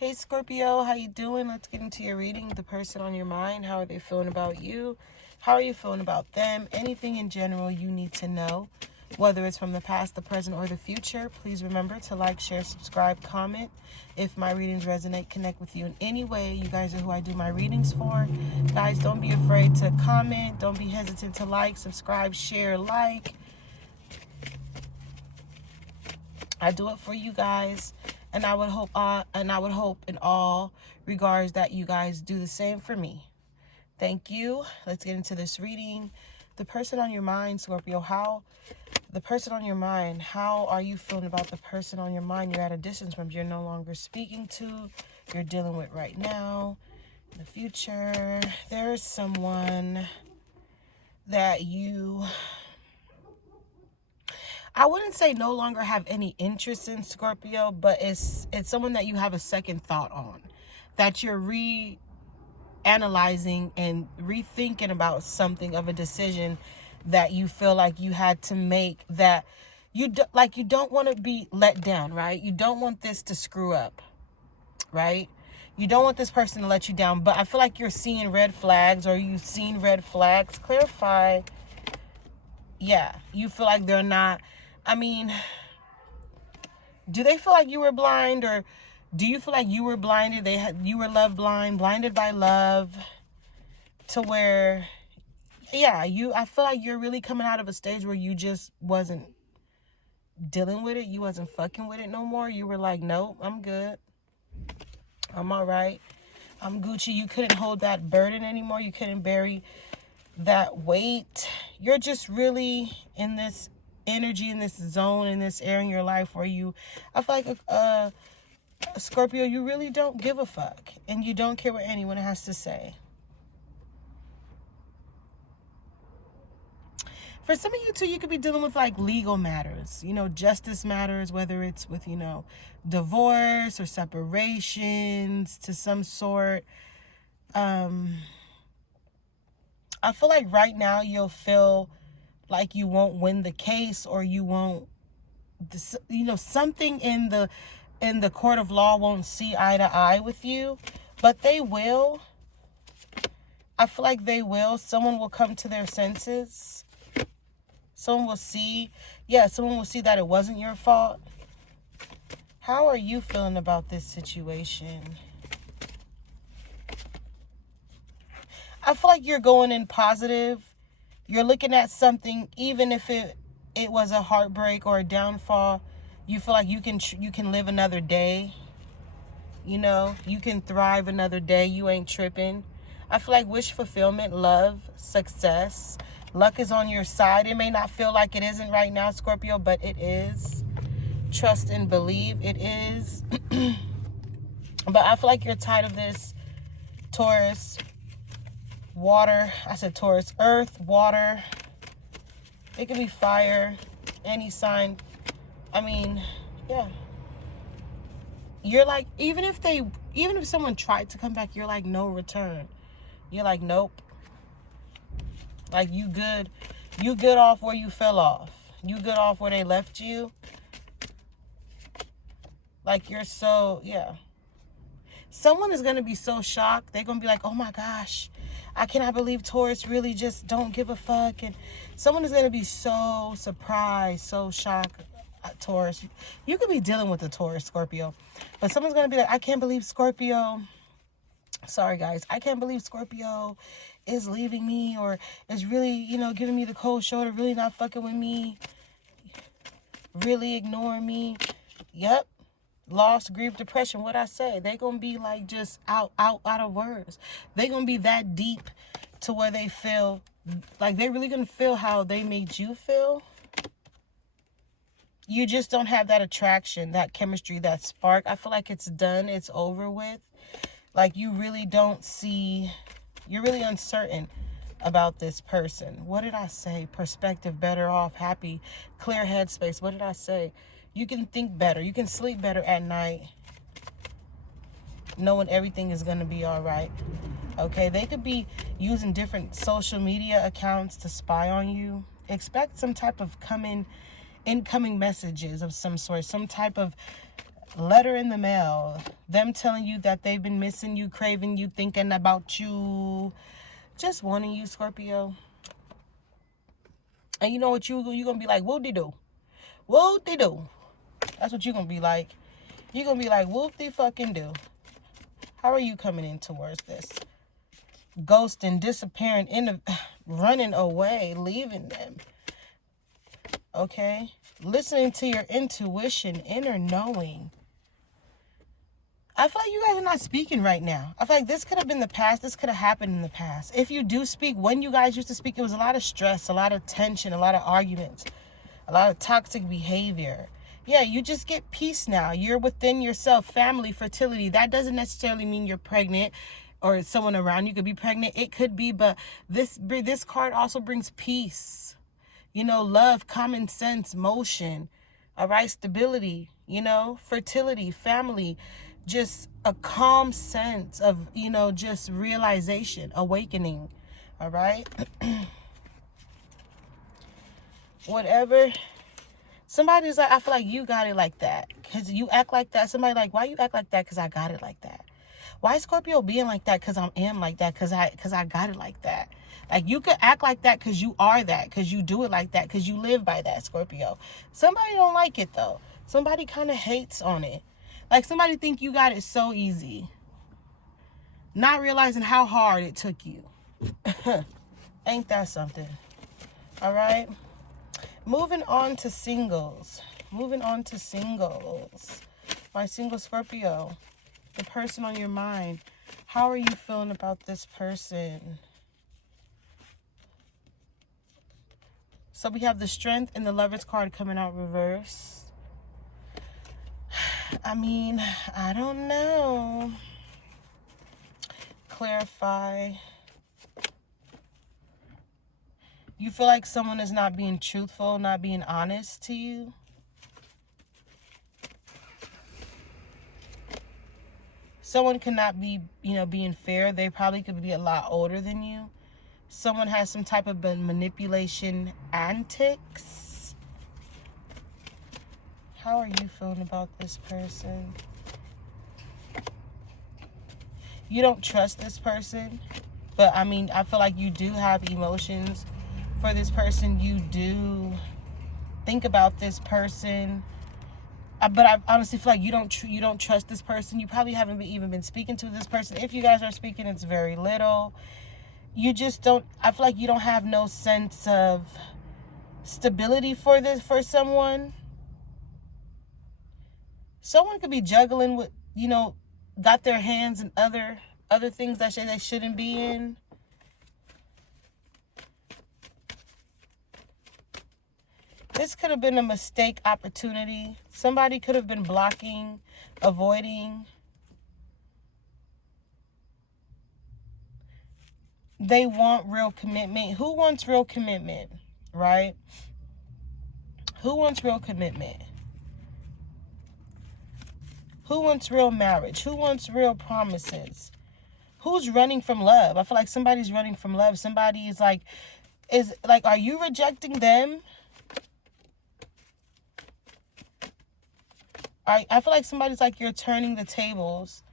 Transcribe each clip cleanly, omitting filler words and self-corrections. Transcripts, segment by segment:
Hey Scorpio, how you doing? Let's get into your reading. The person on your mind, how are they feeling about you? How are you feeling about them? Anything in general you need to know, whether it's from the past, the present, or the future. Please remember to like, share, subscribe, comment. If my readings resonate, connect with you in any way. You guys are who I do my readings for. Guys, don't be afraid to comment. Don't be hesitant to like, subscribe, share, like. I do it for you guys. And I would hope in all regards that you guys do the same for me. Thank you. Let's get into this reading. The person on your mind, Scorpio, how are you feeling about the person on your mind you're at a distance from, you're no longer speaking to, you're dealing with right now, in the future? There is someone that you, I wouldn't say no longer have any interest in, Scorpio, but it's someone that you have a second thought on, that you're reanalyzing and rethinking about something of a decision that you feel like you had to make, that you don't want to be let down, right? You don't want this to screw up, right? You don't want this person to let you down, but I feel like you're seeing red flags, or you've seen red flags. Clarify. Yeah, you feel like they're not, I mean, do they feel like you were blind, or do you feel like you were blinded? You were love blind, blinded by love, to where, yeah, I feel like you're really coming out of a stage where you just wasn't dealing with it. You wasn't fucking with it no more. You were like, nope, I'm good. I'm all right. I'm Gucci. You couldn't hold that burden anymore. You couldn't bear that weight. You're just really in this energy, in this zone, in this area in your life where I feel like Scorpio, you really don't give a fuck, and you don't care what anyone has to say. For some of you too, you could be dealing with like legal matters, justice matters, whether it's with, divorce or separations to some sort. I feel like right now you'll feel like you won't win the case, or you won't, something in the court of law won't see eye to eye with you, but they will. I feel like they will. Someone will come to their senses. Someone will see that it wasn't your fault. How are you feeling about this situation? I feel like you're going in positive. You're looking at something, even if it was a heartbreak or a downfall, you feel like you can live another day. You can thrive another day. You ain't tripping. I feel like wish fulfillment, love, success, luck is on your side. It may not feel like it isn't right now, Scorpio, but it is. Trust and believe it is. But I feel like you're tired of this, Taurus. Water, I said Taurus, earth, water, it could be fire, any sign. I mean, yeah. You're like, even if someone tried to come back, you're like, no return. You're like, nope. Like, you good off where you fell off. You good off where they left you. Like, you're so, yeah. Someone is going to be so shocked. They're going to be like, oh my gosh, I cannot believe Taurus really just don't give a fuck. And someone is going to be so surprised, so shocked. Taurus, you could be dealing with a Taurus, Scorpio, but someone's going to be like, I can't believe Scorpio. Sorry, guys. I can't believe Scorpio is leaving me, or is really, giving me the cold shoulder, really not fucking with me, really ignoring me. Yep. Loss, grief, depression, what I say, they gonna be like just out of words. They gonna be that deep to where they feel like they really gonna feel how they made you feel. You just don't have that attraction, that chemistry, that spark. I feel like it's done, it's over with. Like, you really don't see, you're really uncertain about this person. What did I say? Perspective, better off, happy, clear headspace. What did I say? You can think better. You can sleep better at night, knowing everything is going to be all right. Okay, they could be using different social media accounts to spy on you. Expect some type of incoming messages of some sort, some type of Letter in the mail. Them telling you that they've been missing you, craving you, thinking about you, just wanting you, Scorpio. And you know what you're going to be like, whoop-de-doo. Whoop-de-doo. That's what you're going to be like. You're going to be like, whoop-de-fucking-do. How are you coming in towards this? Ghosting, disappearing, running away, leaving them. Okay? Listening to your intuition, inner knowing. I feel like you guys are not speaking right now. I feel like this could have been the past. This could have happened in the past. If you do speak, when you guys used to speak, it was a lot of stress, a lot of tension, a lot of arguments, a lot of toxic behavior. Yeah, you just get peace now. You're within yourself, family, fertility. That doesn't necessarily mean you're pregnant or someone around you could be pregnant. It could be, but this card also brings peace. You know, love, common sense, motion, all right, stability, you know, fertility, family, just a calm sense of, you know, just realization, awakening, all right? Whatever. Somebody's like, I feel like you got it like that because you act like that. Somebody like, why you act like that? Because I got it like that. Why is Scorpio being like that? Because I am like that because I got it like that. Like, you could act like that because you are that, because you do it like that, because you live by that, Scorpio. Somebody don't like it, though. Somebody kind of hates on it. Like, somebody think you got it so easy, not realizing how hard it took you. Ain't that something? All right? Moving on to singles. Moving on to singles. My single Scorpio, the person on your mind. How are you feeling about this person? So we have the Strength and the Lovers card coming out reverse. I mean, I don't know. Clarify. You feel like someone is not being truthful, not being honest to you. Someone cannot be, you know, being fair. They probably could be a lot older than you. Someone has some type of manipulation antics. How are you feeling about this person? You don't trust this person, but I mean, I feel like you do have emotions for this person. You do think about this person, but I honestly feel like you don't trust this person. You probably haven't even been speaking to this person. If you guys are speaking, it's very little. You just don't, I feel like you don't have no sense of stability for someone. Someone could be juggling with, you know, got their hands in other things that they shouldn't be in. This could have been a mistake opportunity. Somebody could have been blocking, avoiding. They want real commitment. Who wants real commitment, right? Who wants real commitment? Who wants real marriage? Who wants real promises? Who's running from love? I feel like somebody's running from love. Somebody is like, are you rejecting them? I feel like somebody's like, you're turning the tables.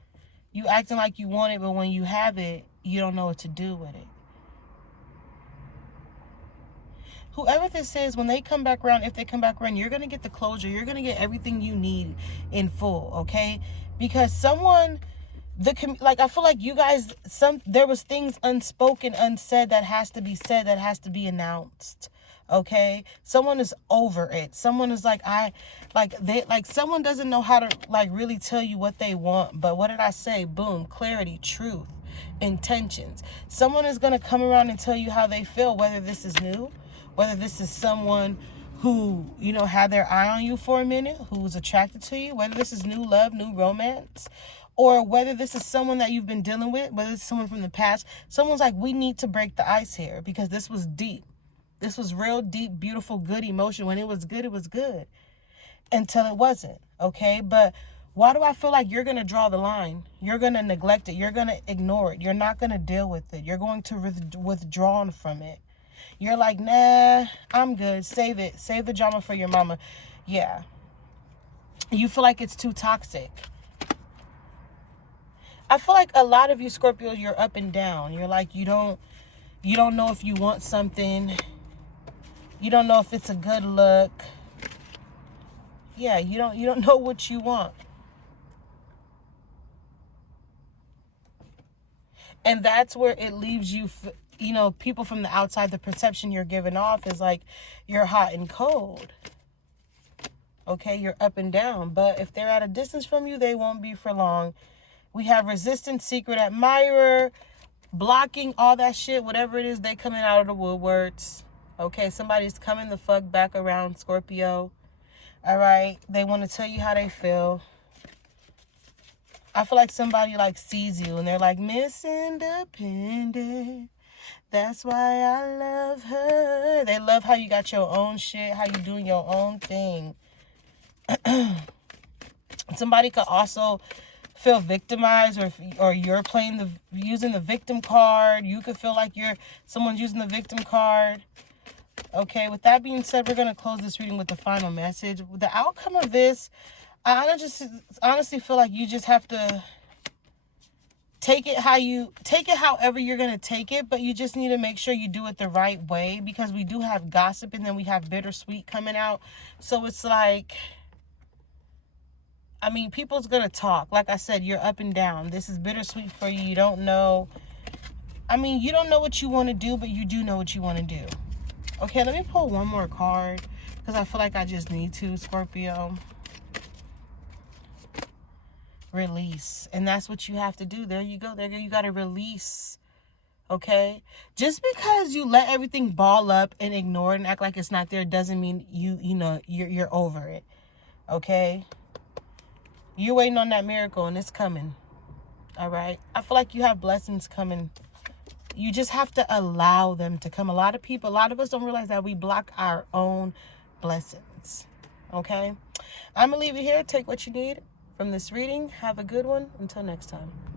You acting like you want it, but when you have it, you don't know what to do with it. Whoever this is, when they come back around, if they come back around, you're going to get the closure. You're going to get everything you need in full, okay? Because someone, I feel like you guys, there was things unspoken, unsaid that has to be said, that has to be announced, okay? Someone is over it. Someone is someone doesn't know how to, really tell you what they want. But what did I say? Boom, clarity, truth, intentions. Someone is going to come around and tell you how they feel, whether this is new, whether this is someone who, you know, had their eye on you for a minute, who's attracted to you, whether this is new love, new romance, or whether this is someone that you've been dealing with, whether it's someone from the past. Someone's like, we need to break the ice here because this was deep. This was real deep, beautiful, good emotion. When it was good, it was good until it wasn't, okay? But why do I feel like you're going to draw the line? You're going to neglect it. You're going to ignore it. You're not going to deal with it. You're going to withdraw from it. You're like, nah, I'm good. Save it. Save the drama for your mama. Yeah. You feel like it's too toxic. I feel like a lot of you Scorpio, you're up and down. You're like, you don't know if you want something. You don't know if it's a good look. Yeah, you don't know what you want. And that's where it leaves you, you know, people from the outside, the perception you're giving off is like you're hot and cold. Okay, you're up and down. But if they're at a distance from you, they won't be for long. We have resistance, secret admirer, blocking, all that shit, whatever it is, they coming out of the woodworks. Okay, somebody's coming the fuck back around, Scorpio. All right, they want to tell you how they feel. I feel like somebody like sees you and they're like, Miss Independent. That's why I love her. They love how you got your own shit, how you doing your own thing. Somebody could also feel victimized, or you're using the victim card. You could feel like someone's using the victim card. Okay, with that being said, we're going to close this reading with the final message. The outcome of this, I honestly feel like you just have to take it however you're going to take it, but you just need to make sure you do it the right way, because we do have gossip and then we have bittersweet coming out. So it's like, I mean, people's going to talk. Like I said, you're up and down. This is bittersweet for you. You don't know. I mean, you don't know what you want to do, but you do know what you want to do. Okay, let me pull one more card because I feel like I just need to, Scorpio. Release. And that's what you have to do. There you go. There you got to release. Okay? Just because you let everything ball up and ignore it and act like it's not there doesn't mean you're over it. Okay? You're waiting on that miracle and it's coming. All right? I feel like you have blessings coming. You just have to allow them to come. A lot of us don't realize that we block our own blessings. Okay? I'm going to leave it here. Take what you need from this reading. Have a good one. Until next time.